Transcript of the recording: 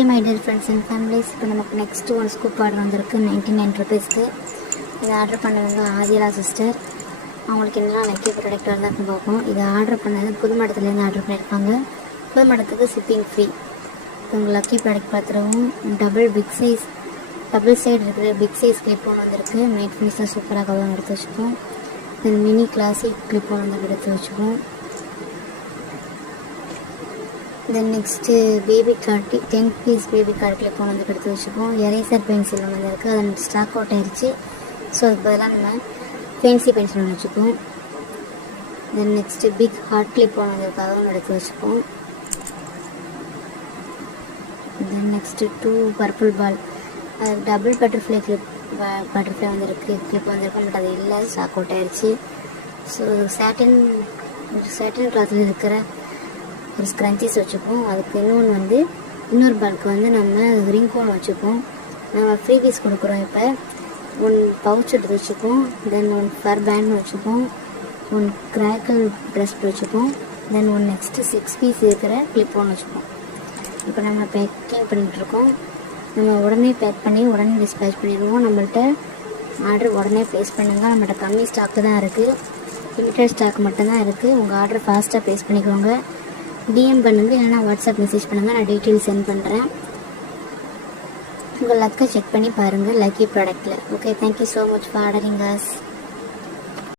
Hi my dear friends and families. இப்போ நமக்கு next ஒரு ஸ்கூப் ஆர்டர் வந்திருக்கு 99 ருபீஸ்க்கு. இதை ஆர்டர் பண்ணவங்க ஆதிலா சிஸ்டர். அவங்களுக்கு என்னெல்லாம் லக்கி ப்ராடக்ட் வருதான்னு பார்ப்போம். இதை ஆர்டர் பண்ணது புதுமடத்துலேருந்து ஆர்டர் பண்ணியிருக்காங்க. புதுமடத்துக்கு ஷிப்பிங் ஃப்ரீ. உங்கள் லக்கி ப்ராடக்ட் பார்த்துருவோம். டபுள் சைடு இருக்கிற பிக் சைஸ் கிளிப் ஒன்று வந்திருக்கு. மேட் ஃபினிஷாக சூப்பராக ஒன்று எடுத்து வச்சுப்போம். தென் மினி கிளாசிக் கிளிப் ஒன்று வந்து எடுத்து வச்சுப்போம். Then next baby card 10 piece baby card clip ஒன்று வந்து எடுத்து வச்சுப்போம். எரேசர் பென்சில் ஒன்று வந்து இருக்குது. அது ஸ்டாக் அவுட் ஆயிடுச்சு. ஸோ அதுக்கு பதிலாக நம்ம ஃபேன்சி பென்சில் ஒன்று வச்சுப்போம். Then next big heart clip ஒன்று வந்திருக்காக ஒன்று எடுத்து வச்சுப்போம். Then next 2 purple ball double butterfly butterfly வந்துருக்கு கிளிப் வந்திருக்கு. பட் அது இல்லை, ஸ்டாக் அவுட் ஆயிடுச்சு. ஸோ சாட்டின் கிளாத்தில் இருக்கிற ஒரு ஸ்க்ரன்ச்சீஸ் வச்சுப்போம். அதுக்கு இன்னொரு பாலுக்கு வந்து நம்ம ரிங்கோன் வச்சுப்போம். நம்ம ஃப்ரீ பீஸ் கொடுக்குறோம். இப்போ 1 பவுச் எடுத்து வச்சுப்போம். தென் 1 ஃபர் பேண்ட் வச்சுப்போம். 1 கிராக்கல் ப்ரெஸ்ட் வச்சுப்போம். தென் 1 நெக்ஸ்ட்டு 6 பீஸ் இருக்கிற கிளிப் ஒன்று வச்சுப்போம். இப்போ நம்ம பேக்கிங் பண்ணிகிட்ருக்கோம். நம்ம உடனே பேக் பண்ணி உடனே டிஸ்பேச் பண்ணிடுவோம். நம்மள்கிட்ட ஆர்டர் உடனே ப்ளேஸ் பண்ணுங்கள். நம்மள்கிட்ட கம்மி ஸ்டாக்கு தான் இருக்குது. லிமிட்டட் ஸ்டாக் மட்டும்தான் இருக்குது. உங்கள் ஆர்டர் ஃபாஸ்ட்டாக ப்ளேஸ் பண்ணிக்கோங்க. டிஎம் பண்ணுங்கள், இல்லைனா வாட்ஸ்அப் மெசேஜ் பண்ணுங்கள். நான் டீட்டெயில்ஸ் சென்ட் பண்ணுறேன். உங்கள் லக்கை செக் பண்ணி பாருங்கள் லக்கி ப்ராடக்ட்டில். Okay, thank you so much for ordering as.